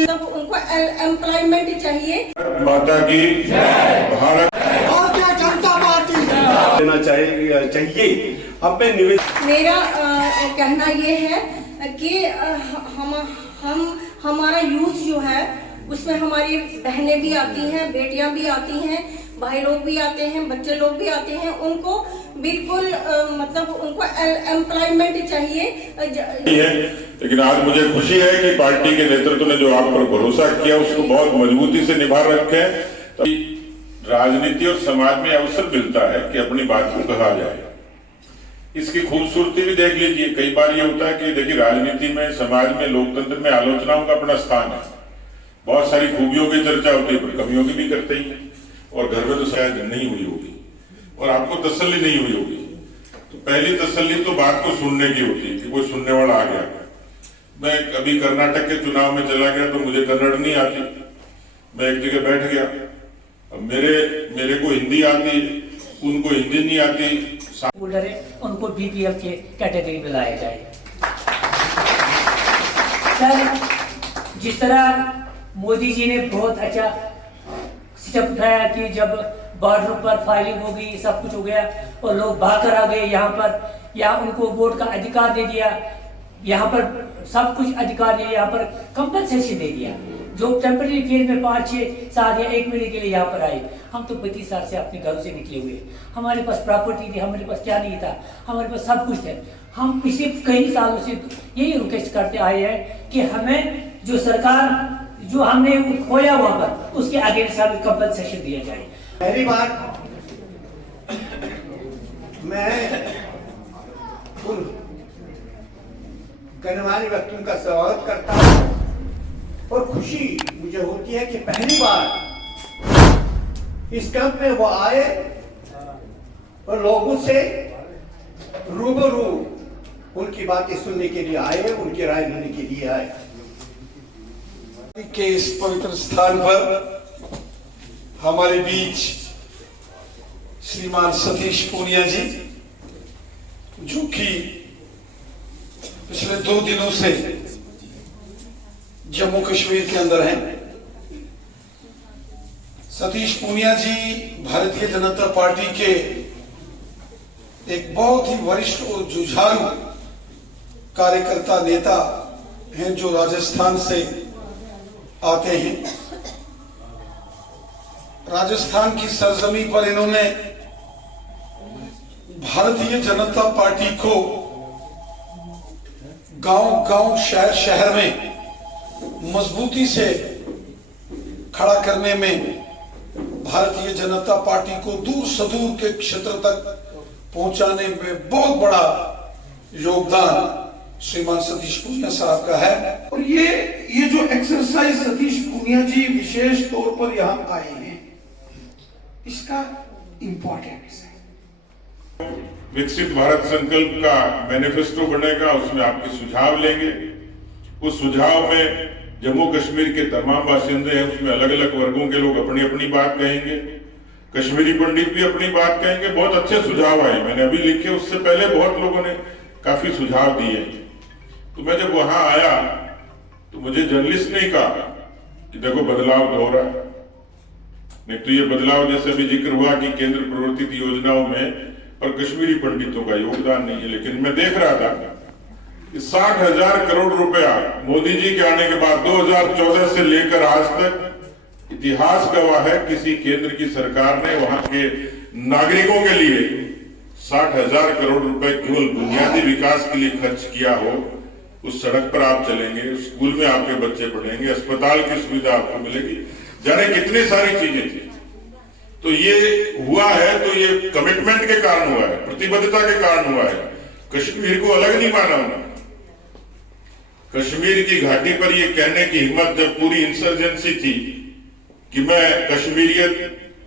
सब उनको एम्प्लॉयमेंट चाहिए। माता की भारत भारतीय जनता पार्टी देना चाहिए। अब मैं निवेदन मेरा कहना ये है कि हमारा यूथ जो है उसमें हमारी बहनें भी आती हैं, बेटियां भी आती हैं, भाई लोग भी आते हैं, बच्चे लोग भी आते हैं। उनको बिल्कुल मतलब उनको एम्प्लॉयमेंट चाहिए। लेकिन आज मुझे खुशी है कि पार्टी के नेतृत्व ने जो आप पर भरोसा किया उसको बहुत मजबूती से निभा रखे हैं। तो राजनीति और समाज में अवसर मिलता है कि अपनी बात को कहा जाए। इसकी खूबसूरती भी देख लीजिए। कई बार ये होता है कि देखिए राजनीति में, समाज में, लोकतंत्र में आलोचनाओं का अपना स्थान है। बहुत सारी खूबियों की चर्चा होती है, पर कमियों की भी करते ही हैं। और घर में तो शायद नहीं हुई होगी और आपको तसल्ली नहीं हुई होगी। तो पहली तसल्ली तो बात को सुनने की होती है कि कोई सुनने वाला आ गया। मैं कभी कर्नाटक के चुनाव में चला गया तो मुझे कन्नड़ नहीं आती, मैं एक जगह बैठ गया। अब मेरे को हिंदी आती, उनको हिंदी नहीं आती। उनको बीपीएल के कैटेगरी में लाया जाए। सर, जिस तरह मोदी जी ने बहुत अच्छा स्टेप उठाया कि जब बॉर्डर पर फायरिंग हो गई, सब कुछ हो गया और लोग भाग कर आ गए यहाँ पर, या उनको वोट का अधिकार दे दिया, यहाँ पर सब कुछ अधिकार दिया, यहाँ पर कंपनसेशन दे दिया। जो टेम्पररी फेज में 5, 6, 7 या 1 महीने के लिए यहाँ पर आए, हम तो 32 साल से अपने घरों से निकले हुए। हमारे पास प्रॉपर्टी थी, हमारे पास क्या नहीं था, हमारे पास सब कुछ है। हम पिछले कई सालों से यही रिक्वेस्ट करते आए हैं कि हमें जो सरकार जो हमने खोया हुआ पर उसके अगेंस्ट हमें कंपनसेशन दिया जाए। पहली बार मैं उन गणमान्य व्यक्तियों का स्वागत करता हूं और खुशी मुझे होती है कि पहली बार इस कैंप में वो आए और लोगों से रूबरू उनकी बातें सुनने के लिए आए, उनकी राय लेने के लिए आए। के इस पवित्र स्थान पर हमारे बीच श्रीमान सतीश पूनिया जी, जो कि पिछले 2 दिनों से जम्मू कश्मीर के अंदर हैं। सतीश पूनिया जी भारतीय जनता पार्टी के एक बहुत ही वरिष्ठ और जुझारू कार्यकर्ता नेता हैं, जो राजस्थान से आते हैं। राजस्थान की सरजमी पर इन्होंने भारतीय जनता पार्टी को गांव-गांव, शहर-शहर में मजबूती से खड़ा करने में, भारतीय जनता पार्टी को दूर सुदूर के क्षेत्र तक पहुंचाने में बहुत बड़ा योगदान श्रीमान सतीश पूनिया साहब का है। और ये जो एक्सरसाइज सतीश पूनिया जी विशेष तौर पर यहाँ आए हैं, इसका इंपॉर्टेंस है। विकसित भारत संकल्प का मैनिफेस्टो बनेगा, उसमें आपके सुझाव लेंगे। उस सुझाव में जम्मू कश्मीर के तमाम बाशिंदे हैं, उसमें अलग अलग वर्गों के लोग अपनी अपनी बात कहेंगे। कश्मीरी पंडित भी अपनी बात कहेंगे। बहुत अच्छे सुझाव आए, मैंने अभी लिखे, उससे पहले बहुत लोगों ने काफी सुझाव दिए। तो मैं जब वहां आया तो मुझे जर्नलिस्ट ने कहा कि देखो बदलाव तो हो रहा है, नहीं तो ये बदलाव जैसे भी जिक्र हुआ कि केंद्र प्रवर्तित योजनाओं में और कश्मीरी पंडितों का योगदान नहीं है। लेकिन मैं देख रहा था कि 60,000 करोड़ रुपया मोदी जी के आने के बाद 2014 से लेकर आज तक इतिहास गवाह है, किसी केंद्र की सरकार ने वहां के नागरिकों के लिए 60,000 करोड़ रुपए केवल बुनियादी विकास के लिए खर्च किया हो। उस सड़क पर आप चलेंगे, स्कूल में आपके बच्चे पढ़ेंगे, अस्पताल की सुविधा आपको मिलेगी, जाने कितनी सारी चीजें थी। तो ये हुआ है तो ये कमिटमेंट के कारण हुआ है, प्रतिबद्धता के कारण हुआ है। कश्मीर को अलग नहीं माना उन्होंने। कश्मीर की घाटी पर ये कहने की हिम्मत जब पूरी इंसर्जेंसी थी कि मैं कश्मीरियत,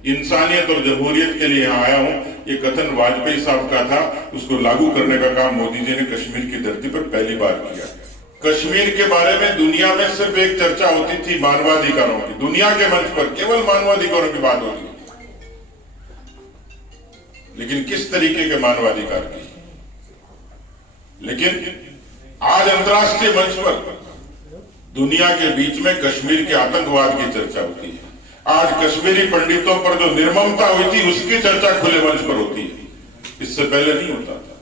इंसानियत और जमहूरियत के लिए यहाँ आया हूं, ये कथन वाजपेयी साहब का था। उसको लागू करने का काम मोदी जी ने कश्मीर की धरती पर पहली बार किया। कश्मीर के बारे में दुनिया में सिर्फ एक चर्चा होती थी मानवाधिकारों की। दुनिया के मंच पर केवल मानवाधिकारों की बात होती थी, लेकिन किस तरीके के मानवाधिकार की। लेकिन आज अंतर्राष्ट्रीय मंच पर दुनिया के बीच में कश्मीर के आतंकवाद की चर्चा होती है। आज कश्मीरी पंडितों पर जो निर्ममता हुई थी उसकी चर्चा खुले मंच पर होती है, इससे पहले नहीं होता था,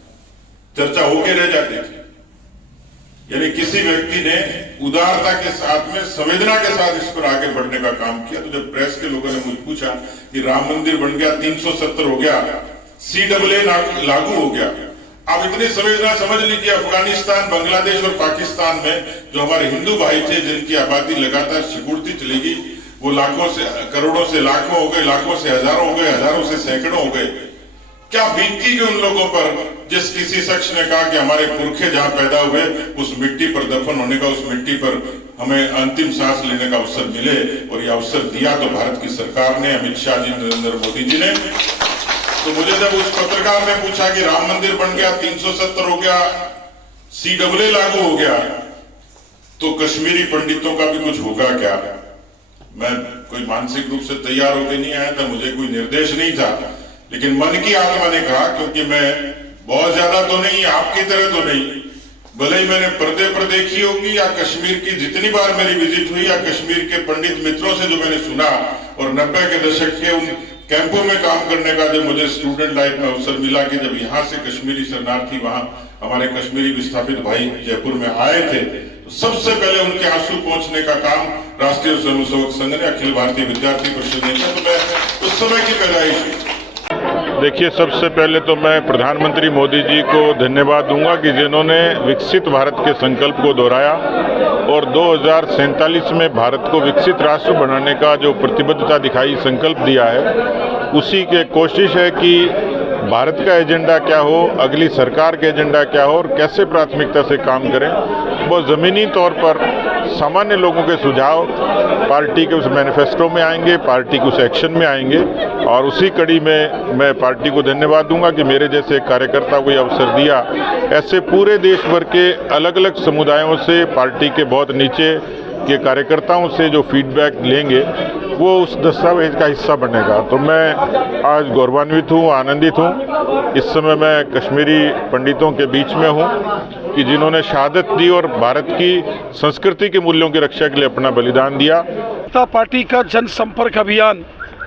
चर्चा होके रह जाती थी। यानी किसी व्यक्ति ने उदारता के साथ में, संवेदना के साथ इस पर आगे बढ़ने का काम किया। तो जब प्रेस के लोगों ने मुझे पूछा कि राम मंदिर बन गया, 370 हो गया, CAA लागू हो गया, आप इतनी संवेदना समझ लीजिए, अफगानिस्तान, बांग्लादेश और पाकिस्तान में जो हमारे हिंदू भाई थे जिनकी आबादी लगातार सिकुड़ती चली गई, वो लाखों से, करोड़ों से लाखों हो गए, लाखों से हजारों हो गए, हजारों से सैकड़ों हो गए। क्या बीतती कि उन लोगों पर, जिस किसी शख्स ने कहा कि हमारे पुरखे जहां पैदा हुए उस मिट्टी पर दफन होने का, उस मिट्टी पर हमें अंतिम सांस लेने का अवसर मिले, और यह अवसर दिया तो भारत की सरकार ने, अमित शाह जी, नरेंद्र मोदी जी ने। तो मुझे जब उस पत्रकार ने पूछा कि राम मंदिर बन गया, 370 हो गया, CAA लागू हो गया, तो कश्मीरी पंडितों का भी कुछ होगा क्या? मैं कोई मानसिक रूप से तैयार होकर नहीं आया था, मुझे कोई निर्देश नहीं था, लेकिन मन की आत्मा ने कहा, क्योंकि मैं बहुत ज्यादा तो नहीं, आपकी तरह तो नहीं, भले ही मैंने पर्दे पर देखी होगी या कश्मीर की जितनी बार मेरी विजिट हुई, या कश्मीर के पंडित मित्रों से जो मैंने सुना, और 90 के दशक के उन कैंपों में काम करने का जब मुझे स्टूडेंट लाइफ में अवसर मिला कि जब यहाँ से कश्मीरी शरणार्थी वहां हमारे कश्मीरी विस्थापित भाई जयपुर में आए थे, तो सबसे पहले उनके आंसू पहुंचने का काम राष्ट्रीय स्वयंसेवक संघ ने, अखिल भारतीय विद्यार्थी परिषद ने किया। तो मैं उस समय की पैदाइश। देखिए, सबसे पहले तो मैं प्रधानमंत्री मोदी जी को धन्यवाद दूंगा कि जिन्होंने विकसित भारत के संकल्प को दोहराया और 2047 में भारत को विकसित राष्ट्र बनाने का जो प्रतिबद्धता दिखाई, संकल्प दिया है, उसी के कोशिश है कि भारत का एजेंडा क्या हो, अगली सरकार के एजेंडा क्या हो और कैसे प्राथमिकता से काम करें। वो ज़मीनी तौर पर सामान्य लोगों के सुझाव पार्टी के उस मैनिफेस्टो में आएंगे, पार्टी के उस एक्शन में आएंगे, और उसी कड़ी में मैं पार्टी को धन्यवाद दूंगा कि मेरे जैसे कार्यकर्ता को ये अवसर दिया। ऐसे पूरे देश भर के अलग अलग समुदायों से, पार्टी के बहुत नीचे के कार्यकर्ताओं से जो फीडबैक लेंगे वो उस दस्तावेज का हिस्सा बनेगा। तो मैं आज गौरवान्वित हूँ, आनंदित हूँ। इस समय मैं कश्मीरी पंडितों के बीच में हूँ कि जिन्होंने शहादत दी और भारत की संस्कृति के मूल्यों की रक्षा के लिए अपना बलिदान दिया। जनता पार्टी का जनसंपर्क अभियान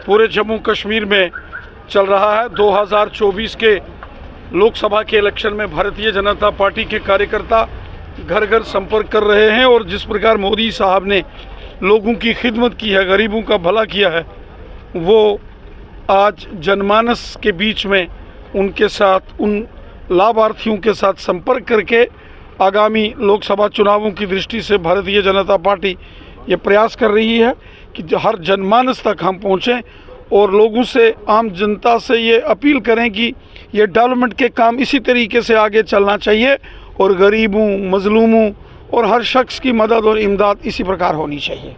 पूरे जम्मू कश्मीर में चल रहा है। 2024 के लोकसभा के इलेक्शन में भारतीय जनता पार्टी के कार्यकर्ता घर घर संपर्क कर रहे हैं, और जिस प्रकार मोदी साहब ने लोगों की खिदमत की है, गरीबों का भला किया है, वो आज जनमानस के बीच में उनके साथ, उन लाभार्थियों के साथ संपर्क करके आगामी लोकसभा चुनावों की दृष्टि से भारतीय जनता पार्टी ये प्रयास कर रही है कि हर जनमानस तक हम पहुँचें और लोगों से, आम जनता से ये अपील करें कि ये डेवलपमेंट के काम इसी तरीके से आगे चलना चाहिए, और गरीबों, मजलूमों और हर शख्स की मदद और इमदाद इसी प्रकार होनी चाहिए।